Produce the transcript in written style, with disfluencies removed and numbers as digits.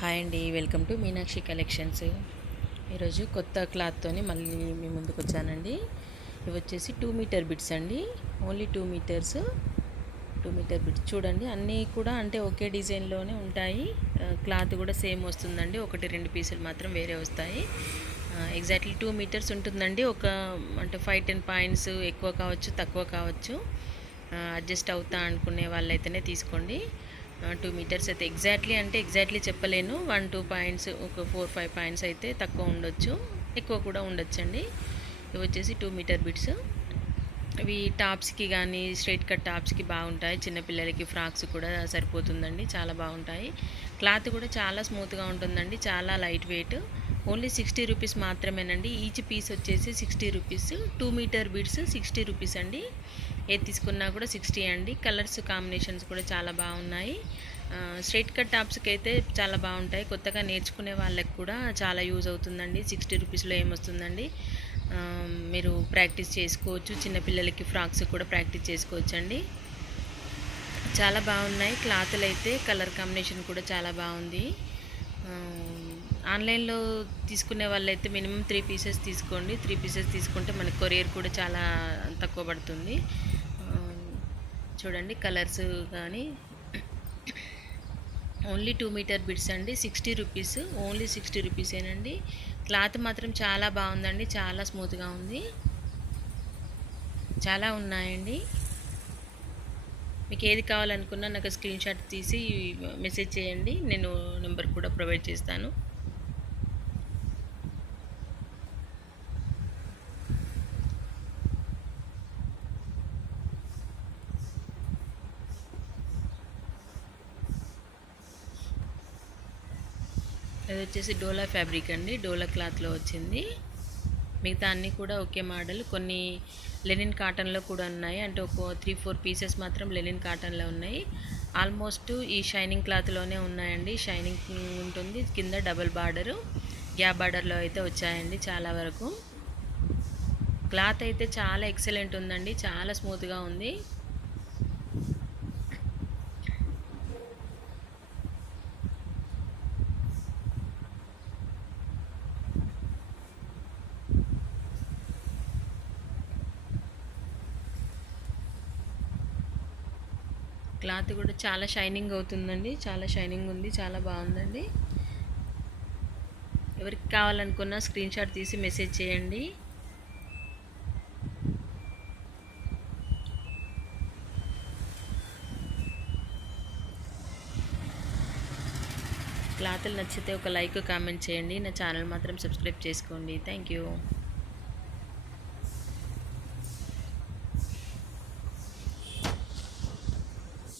Hi అండి, welcome to Meenakshi collections. ఈరోజు కొత్త క్లాత్తోని మళ్ళీ మీ ముందుకు వచ్చానండి. ఇవి వచ్చేసి 2 మీటర్ బిట్స్ అండి. Only 2 metres. 2 మీటర్ బిట్స్ చూడండి, అన్నీ కూడా అంటే ఒకే డిజైన్లోనే ఉంటాయి. క్లాత్ కూడా సేమ్ వస్తుందండి, 1-2 పీసులు మాత్రం వేరే వస్తాయి. ఎగ్జాక్ట్లీ 2 మీటర్స్ ఉంటుందండి. ఒక అంటే 5-10 పాయింట్స్ ఎక్కువ కావచ్చు, తక్కువ కావచ్చు. అడ్జస్ట్ అవుతా అనుకునే వాళ్ళైతేనే తీసుకోండి. 2 మీటర్స్ అయితే ఎగ్జాక్ట్లీ చెప్పలేను. 1-2 పాయింట్స్, ఒక 4-5 పాయింట్స్ అయితే తక్కువ ఉండొచ్చు, ఎక్కువ కూడా ఉండొచ్చండి. ఇవి వచ్చేసి 2 మీటర్ బిట్స్. ఇవి టాప్స్కి కానీ స్ట్రైట్ కట్ టాప్స్కి బాగుంటాయి. చిన్నపిల్లలకి ఫ్రాక్స్ కూడా సరిపోతుందండి, చాలా బాగుంటాయి. క్లాత్ కూడా చాలా స్మూత్గా ఉంటుందండి, చాలా లైట్ వెయిట్. ఓన్లీ 60 రూపీస్ మాత్రమేనండి. ఈచ్ పీస్ వచ్చేసి 60 రూపీస్. 2 మీటర్ బిట్స్ 60 రూపీస్ అండి. ఏది తీసుకున్నా కూడా 60 అండి. కలర్స్ కాంబినేషన్స్ కూడా చాలా బాగున్నాయి. స్ట్రైట్ కట్ టాప్స్కి అయితే చాలా బాగుంటాయి. కొత్తగా నేర్చుకునే వాళ్ళకి కూడా చాలా యూజ్ అవుతుందండి. 60 రూపీస్లో ఏమొస్తుందండి, మీరు ప్రాక్టీస్ చేసుకోవచ్చు. చిన్నపిల్లలకి ఫ్రాక్స్ కూడా ప్రాక్టీస్ చేసుకోవచ్చు అండి. చాలా బాగున్నాయి క్లాతులు అయితే. కలర్ కాంబినేషన్ కూడా చాలా బాగుంది. ఆన్లైన్లో తీసుకునే వాళ్ళైతే మినిమం 3 పీసెస్ తీసుకోండి. 3 పీసెస్ తీసుకుంటే మనకి కొరియర్ కూడా చాలా తక్కువ పడుతుంది. చూడండి కలర్స్ కానీ. ఓన్లీ 2 మీటర్ బిట్స్ అండి, 60 రూపీస్. ఓన్లీ 60 రూపీసేనండి. క్లాత్ మాత్రం చాలా బాగుందండి, చాలా స్మూత్గా ఉంది. చాలా ఉన్నాయండి. మీకు ఏది కావాలనుకున్నా నాకు స్క్రీన్ షాట్ తీసి మెసేజ్ చేయండి, నేను నెంబర్ కూడా ప్రొవైడ్ చేస్తాను. ఇది వచ్చేసి డోలా ఫ్యాబ్రిక్ అండి, డోలా క్లాత్లో వచ్చింది. మిగతా అన్నీ కూడా ఒకే మోడల్. కొన్ని లెనిన్ కాటన్లో కూడా ఉన్నాయి, అంటే ఒక 3-4 పీసెస్ మాత్రం లెనిన్ కాటన్లో ఉన్నాయి. ఆల్మోస్ట్ ఈ షైనింగ్ క్లాత్లోనే ఉన్నాయండి. షైనింగ్ ఉంటుంది, కింద డబల్ బార్డరు, గ్యాప్ బార్డర్లో అయితే వచ్చాయండి చాలా వరకు. క్లాత్ అయితే చాలా ఎక్సలెంట్ ఉందండి, చాలా స్మూత్గా ఉంది. క్లాత్ కూడా చాలా షైనింగ్ అవుతుందండి, చాలా షైనింగ్ ఉంది, చాలా బాగుందండి. ఎవరికి కావాలనుకున్నా స్క్రీన్ షాట్ తీసి మెసేజ్ చేయండి. క్లాతులు నచ్చితే ఒక లైక్, కామెంట్ చేయండి. నా ఛానల్ మాత్రం సబ్స్క్రైబ్ చేసుకోండి. Thank you.